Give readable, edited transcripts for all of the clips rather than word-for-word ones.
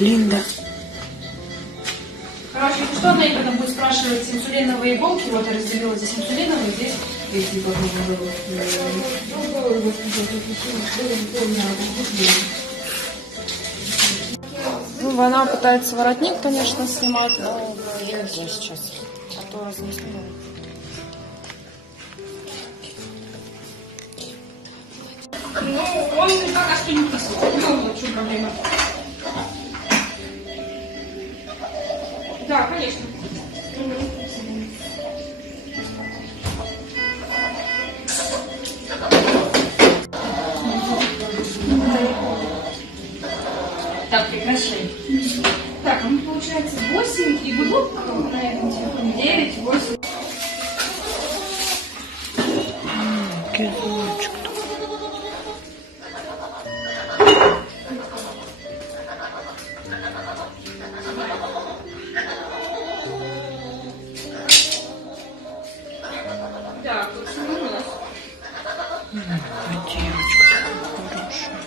Линда. Короче, что она ей потом будет спрашивать инсулиновые иголки? Вот я разделила здесь инсулиновые, здесь эти Ну, она пытается воротник, конечно, снимать, но я сейчас, а то раз не снимаю. Ну, он пока что не писал. Ну, в чем проблема? Да, конечно. Так, прекращай. Так, ну получается 8 и гудок на этом телефоне 9, 8. Кизочек. Так, почему у нас? Девочка такая хорошая.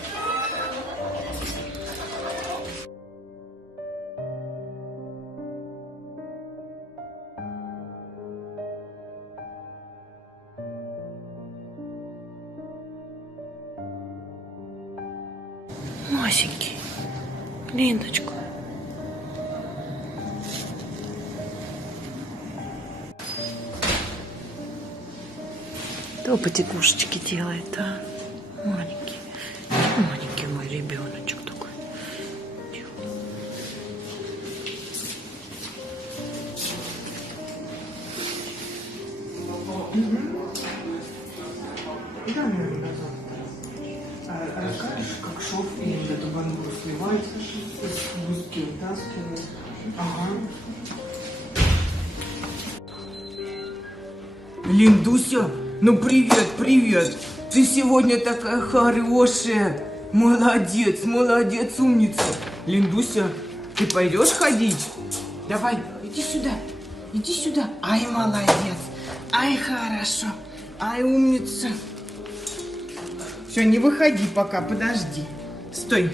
Масенький. Линдочка. Кто потекушечки делает, а? Маленький. Маленький мой ребеночек такой. Расскажешь, как шов и эту бандуру сливать, гуски вытаскивать. Ага. Линдуся, ну привет, привет. Ты сегодня такая хорошая. Молодец, молодец, умница. Линдуся, ты пойдешь ходить? Давай, иди сюда. Иди сюда. Ай, молодец. Ай, хорошо. Ай, умница. Все, не выходи пока, подожди. Стой.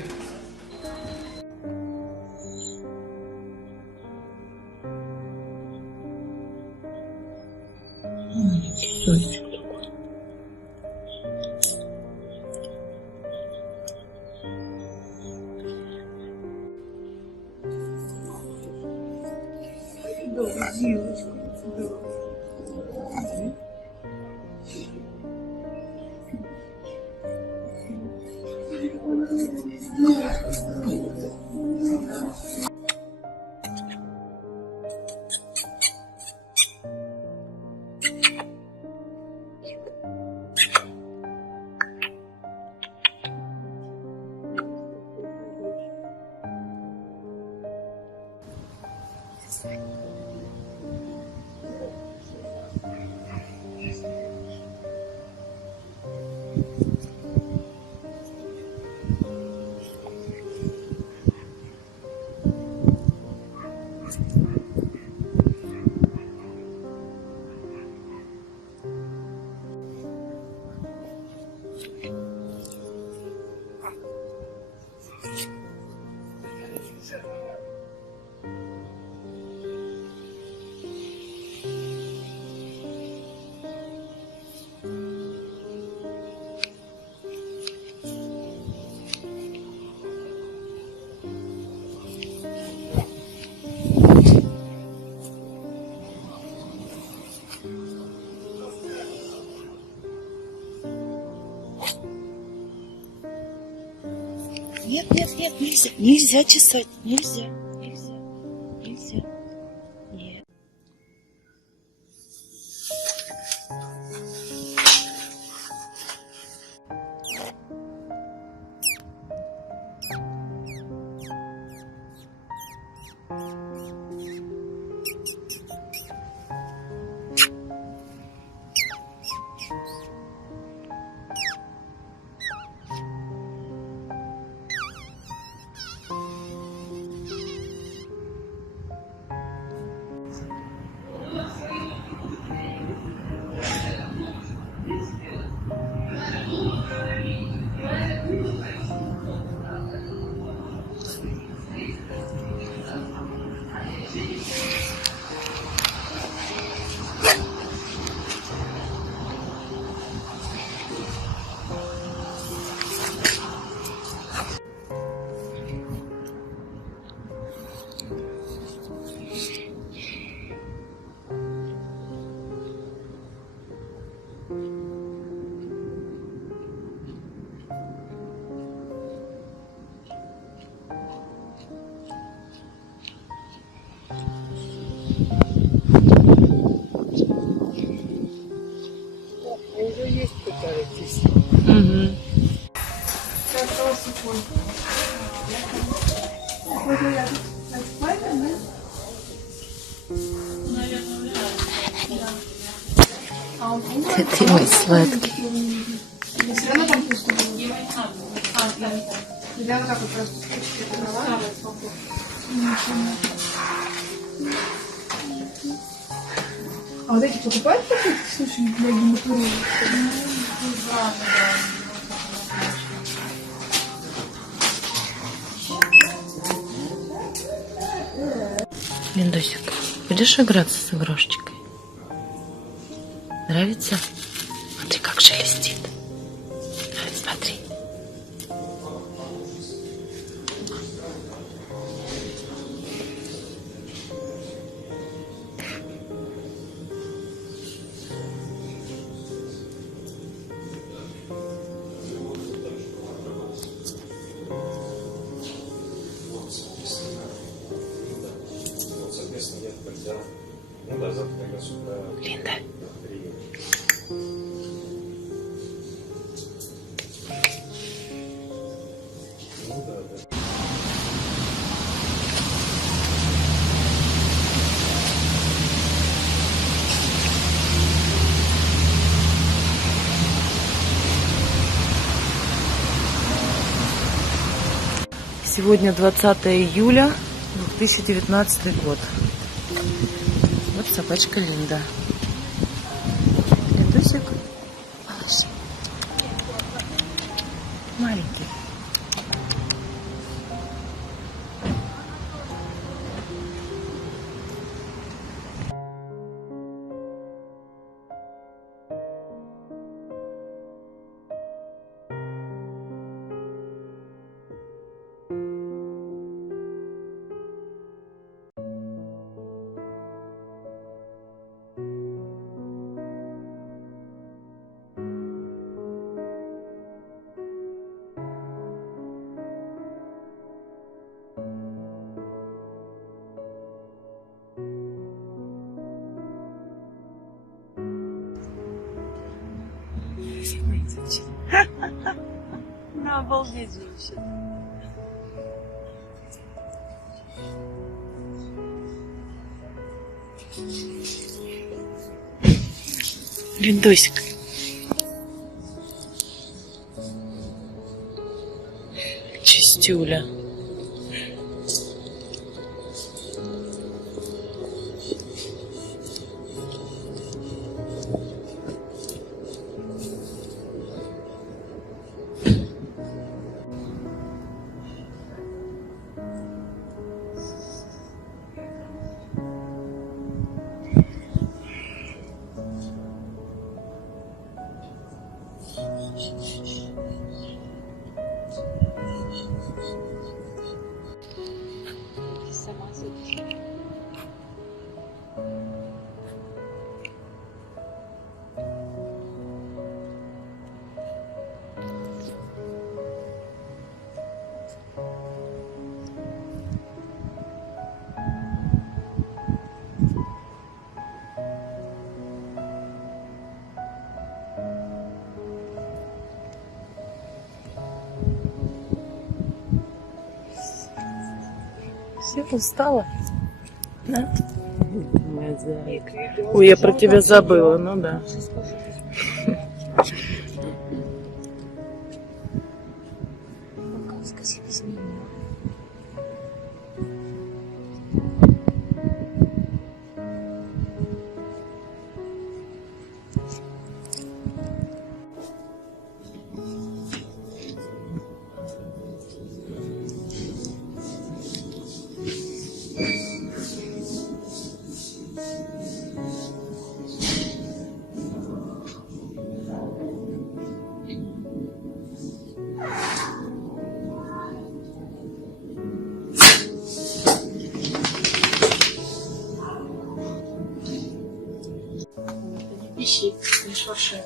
Нет, нет, нет, нельзя, нельзя чесать, нельзя, нельзя, нельзя, нет. Ты мой сладкий. Она там пусто было. Я вот так вот просто спички открывала. А вот эти покупают такие, слушай, для гематурии? Линдусик, будешь играться с игрушечкой? Нравится? Смотри, как шелестит. Смотри. Линда. Сегодня 20 июля 2019 год. Вот собачка Линда. Линдусик. Малыш. Маленький. Ну, обалдеть же вообще. Линдосик. Чистюля. Все, устала? Да? Моя зайка. Ой, я про тебя забыла, ну да. Ищи, не шурши.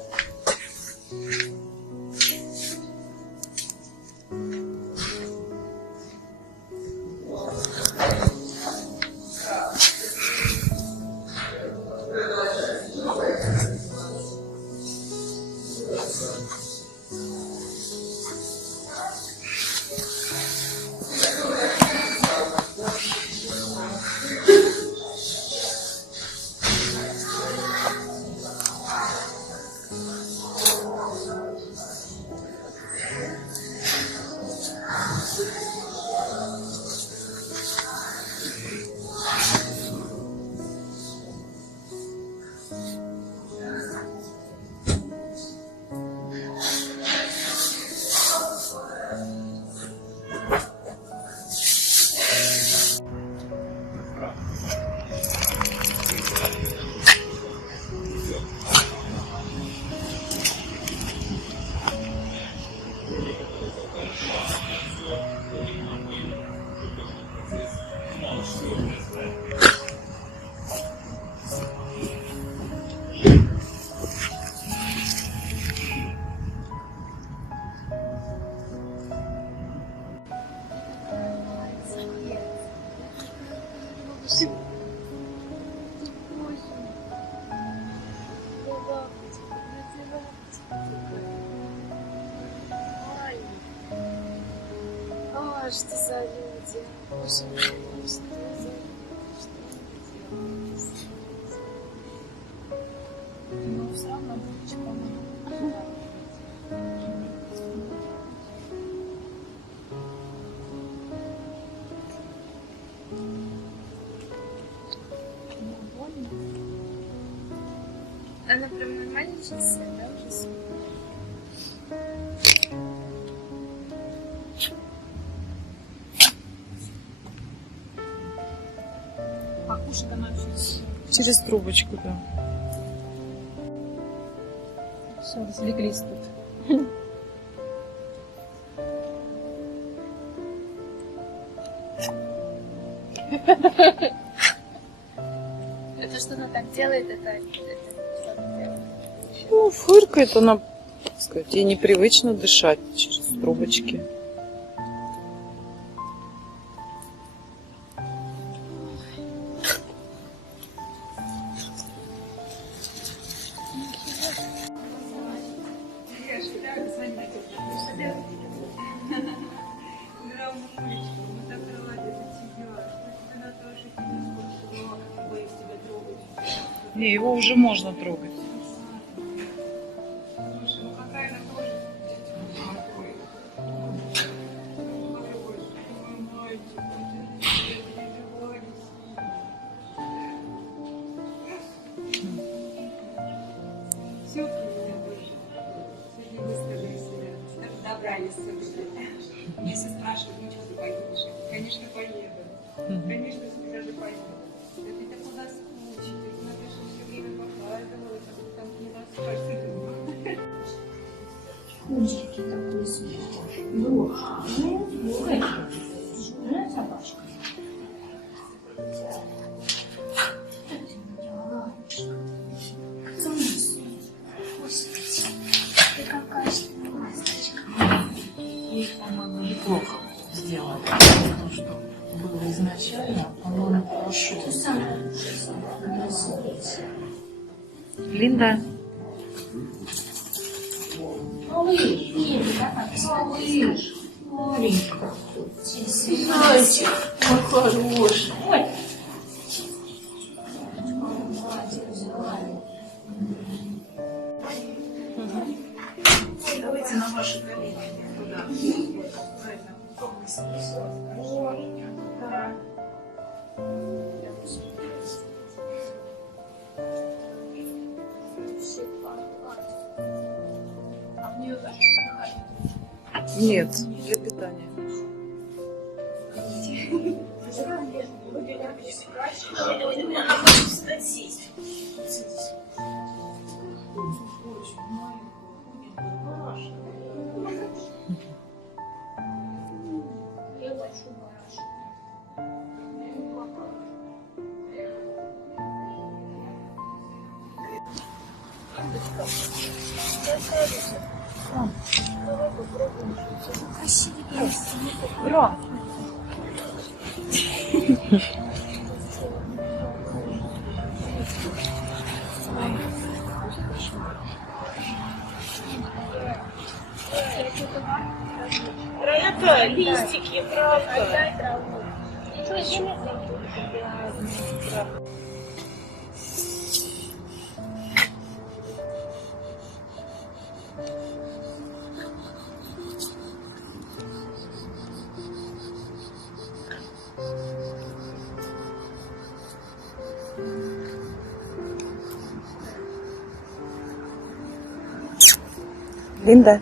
А что за люди? Боже мой, что за люди? Что они делают? Ну, все равно будет Она прям нормально сейчас, да, уже? кушать она через... Через трубочку, да. Все, развлеклись тут. Это что она так делает, это что она делает? Ну, фыркает она, так сказать, ей непривычно дышать через трубочки. Не, его уже можно трогать. Добрались все-таки. Если спрашивают, ну что ты поедешь? Конечно, поеду. Конечно, даже поеду. Да ты так у нас скучно. Ты смотришь, все время показывала, как ты там не расскажешь. Кунчики такой себе. Ну, собачка. Ей, по-моему, неплохо сделали. То, что было изначально, по-моему, хорошо. Линда. Малыш, нет, давай, малыш. Маленько. Сыночек, мой хороший. Ой. Давайте на ваши колени. Туда. Нет, для питания. Это листики, правда. Линда.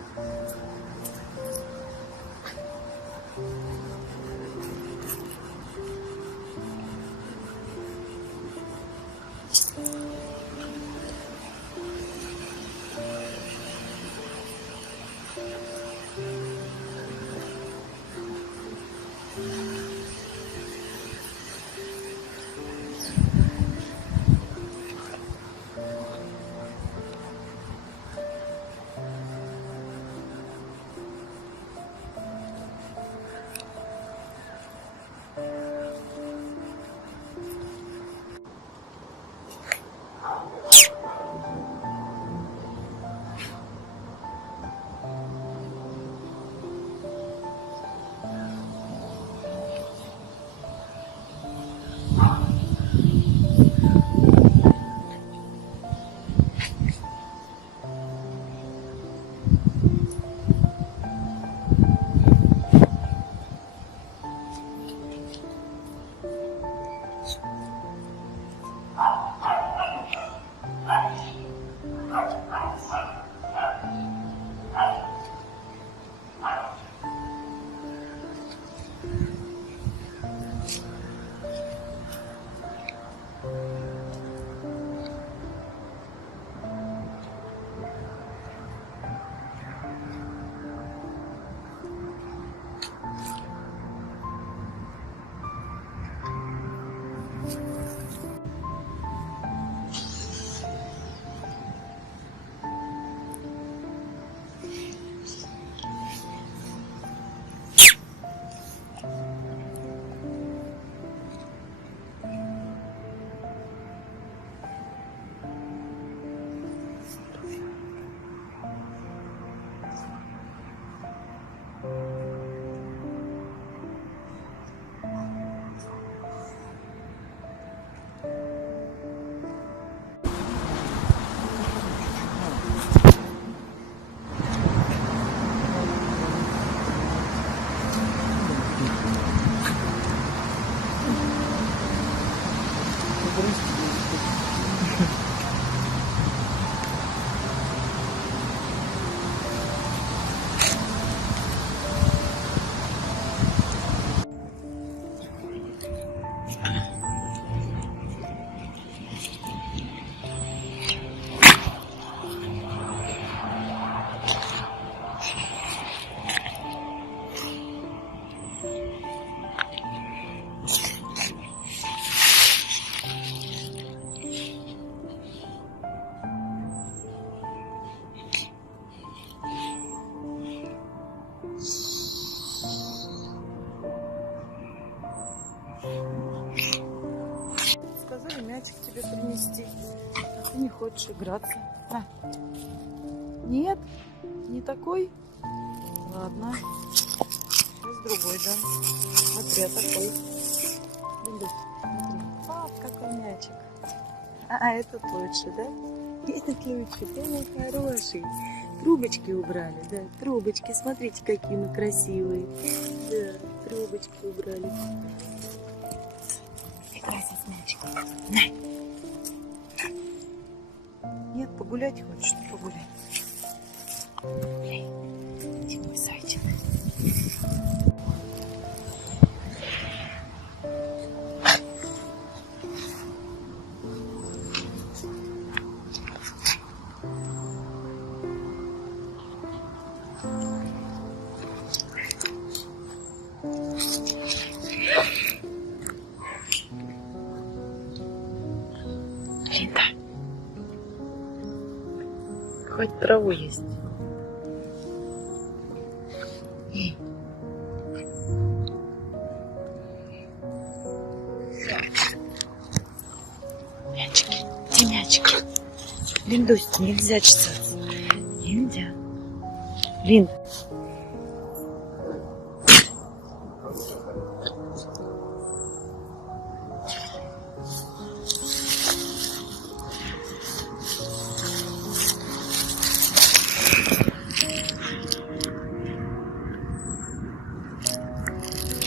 мячик тебе принести. А ты не хочешь играться. А. Нет? Не такой? Ладно. Сейчас другой дам. Смотри, а такой. Линда, смотри. А, какой мячик. А, этот лучше, да? Этот лучше, ты мой хороший. Трубочки убрали, да, трубочки. Смотрите, какие мы красивые. Да, трубочки убрали. Играйся с мячиком. Нет, погулять хочешь? Погуляй. Гуляй. Иди, мой зайчик. Линда. Хоть траву есть. Мячики. Где мячики? Линдусь, нельзя чесаться. Нельзя. Лин.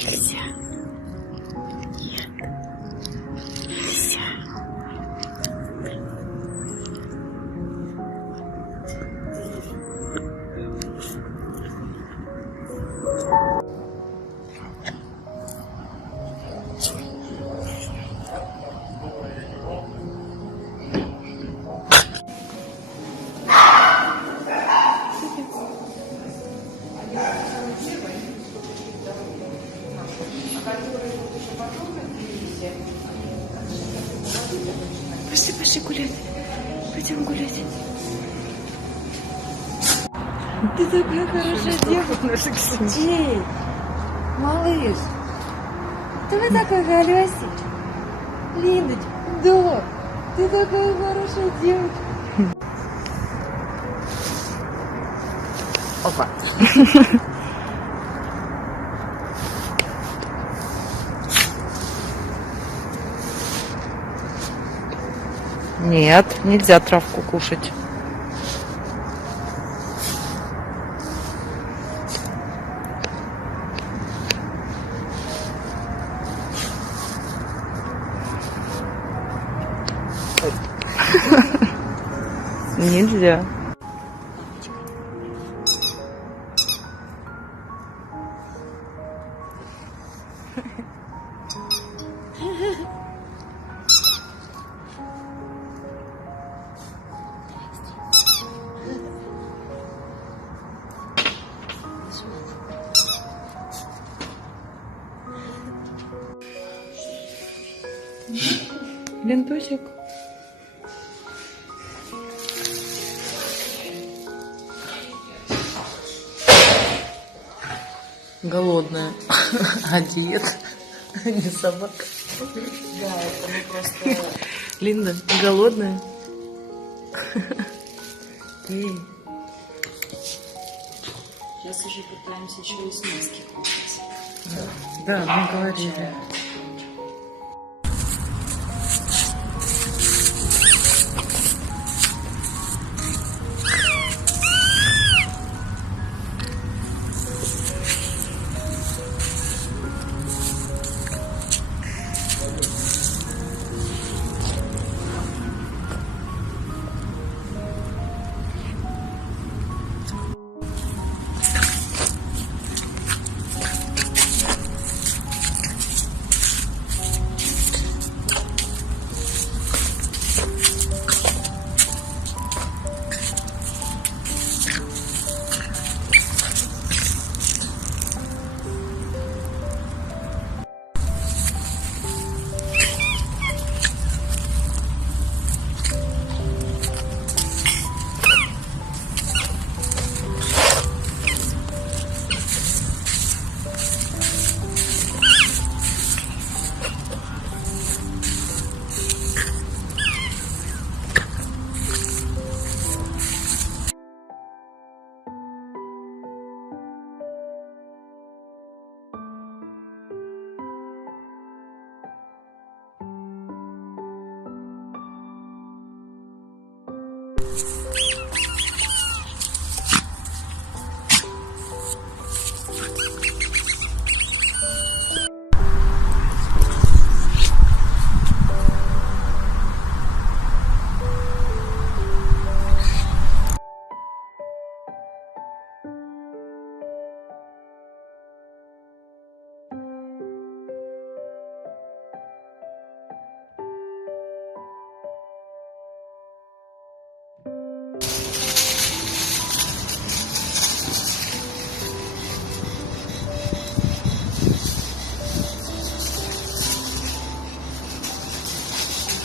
Нельзя. Нет. Нельзя. Пошли, пошли гулять. Пойдем гулять. Ты такая хорошая девушка. Эй, малыш, ты вы такой голёсик. Линдочка, да, ты такая хорошая девочка. Опа. Нет, нельзя травку кушать. Нельзя. Лентусик. Голодная. А диета? Не собака. Да, это мы просто... Линда, голодная? Эй. Сейчас уже пытаемся еще и снески кушать. Да, мы говорили.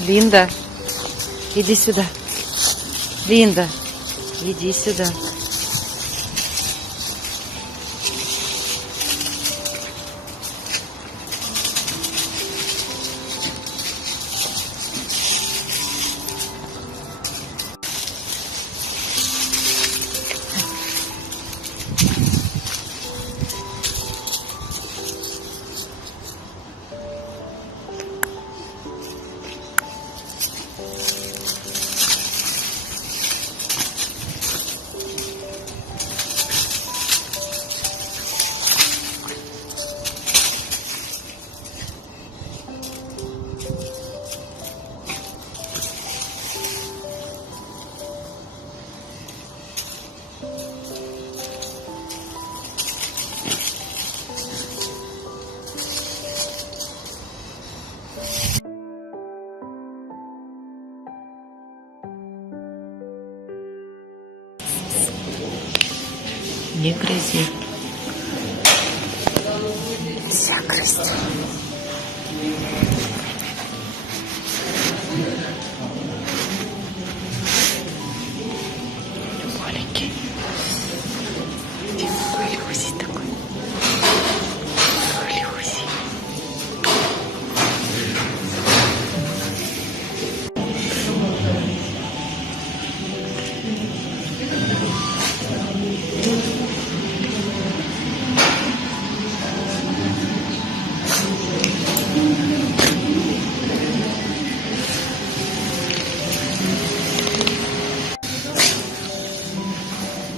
Линда, иди сюда. Линда, иди сюда. Не грызи. Вся грызть. Маленький. Люси такой. Люси.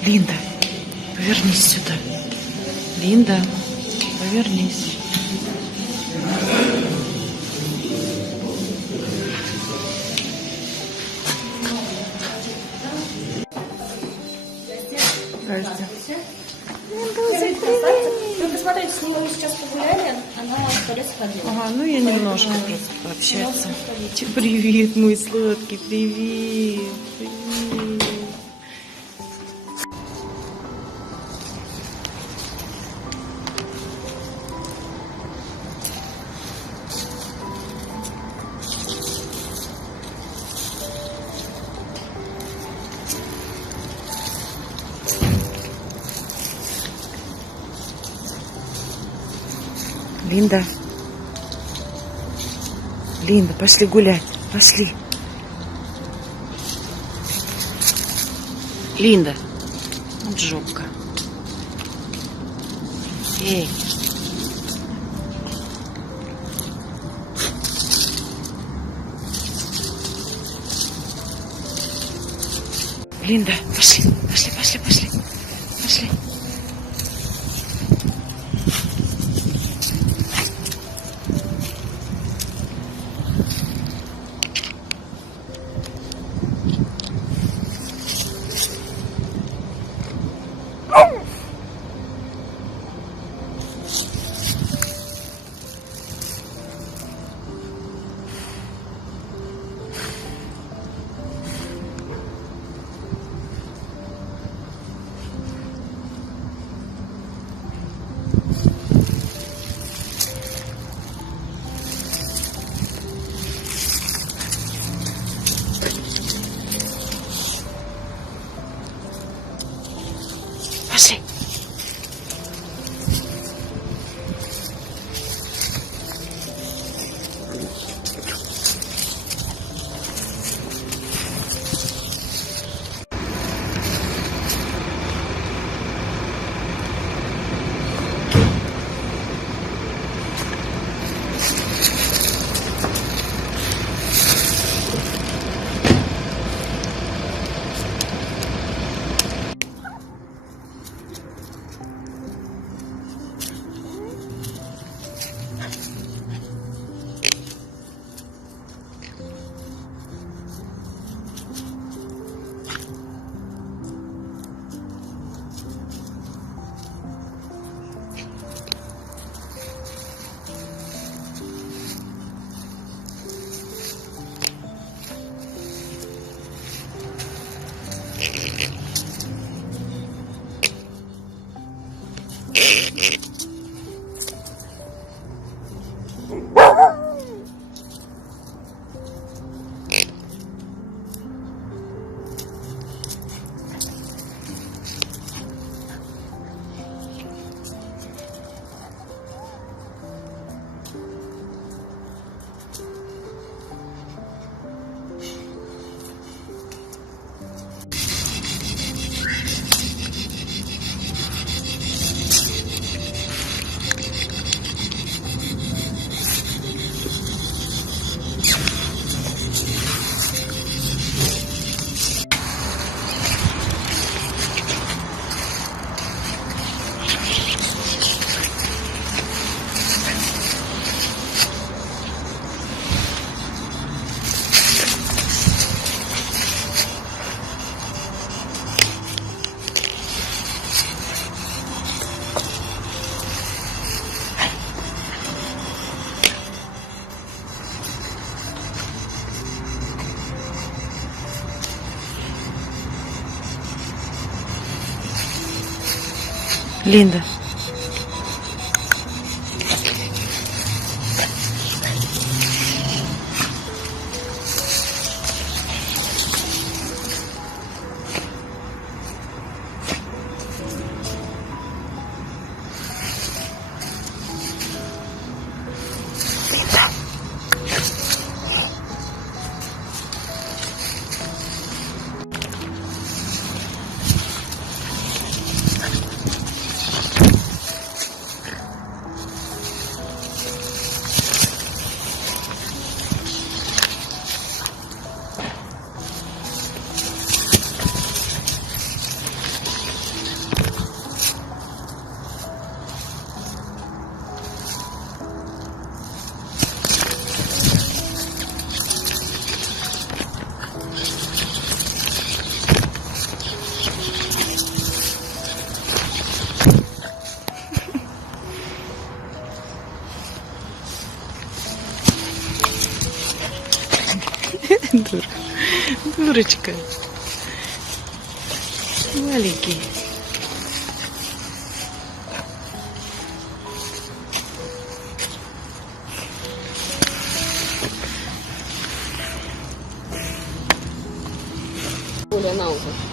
Линда, повернись сюда. Линда, повернись. Здрасте. Только смотрите, с ней мы сейчас погуляли, она в туалет сходила. Ага, ну я немножко просто пообщаться. Привет, мой сладкий, привет. Привет. Линда. Линда, пошли гулять. Пошли. Линда. Вот жопка. Эй. Линда, пошли. Пошли, пошли, пошли. Пошли. Пошли. Линда. Дурочка. Маленький. Оля, на уже.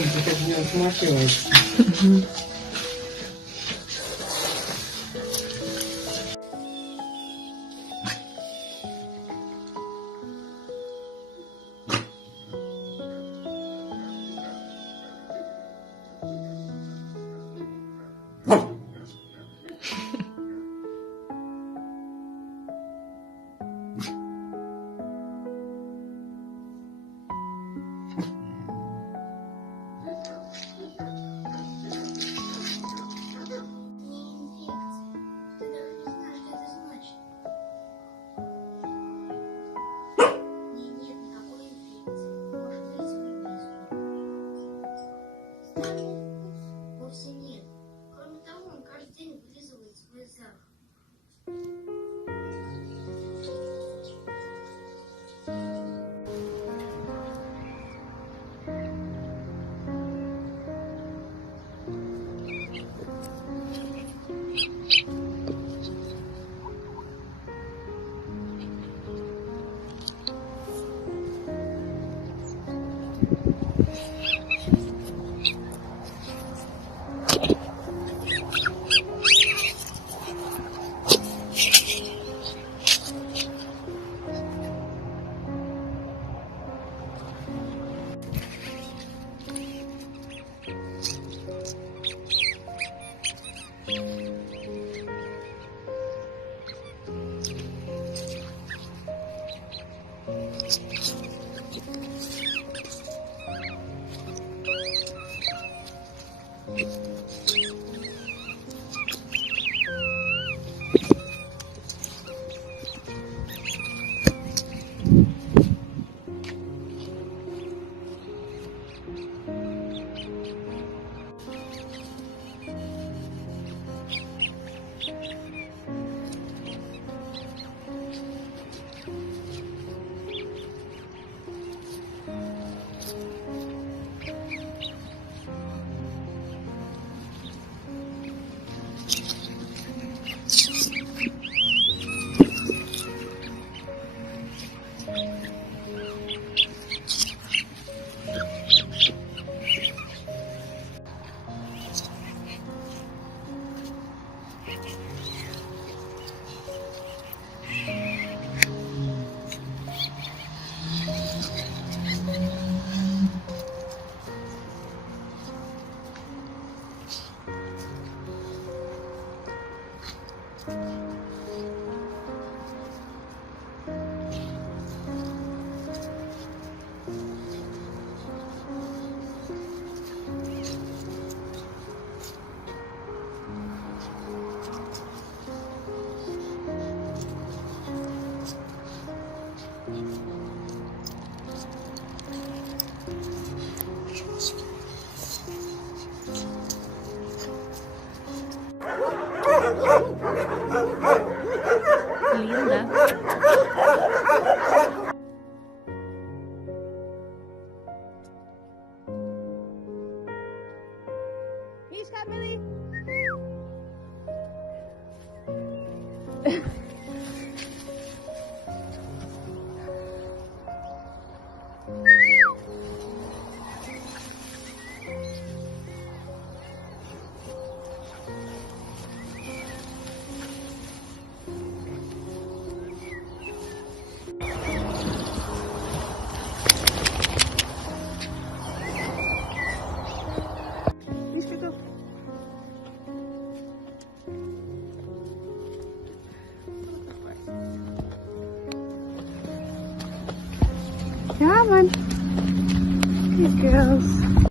Это не отмахивается. Вовсе нет. Кроме того, он каждый день вылизывает свой запах. Come on. Good girls.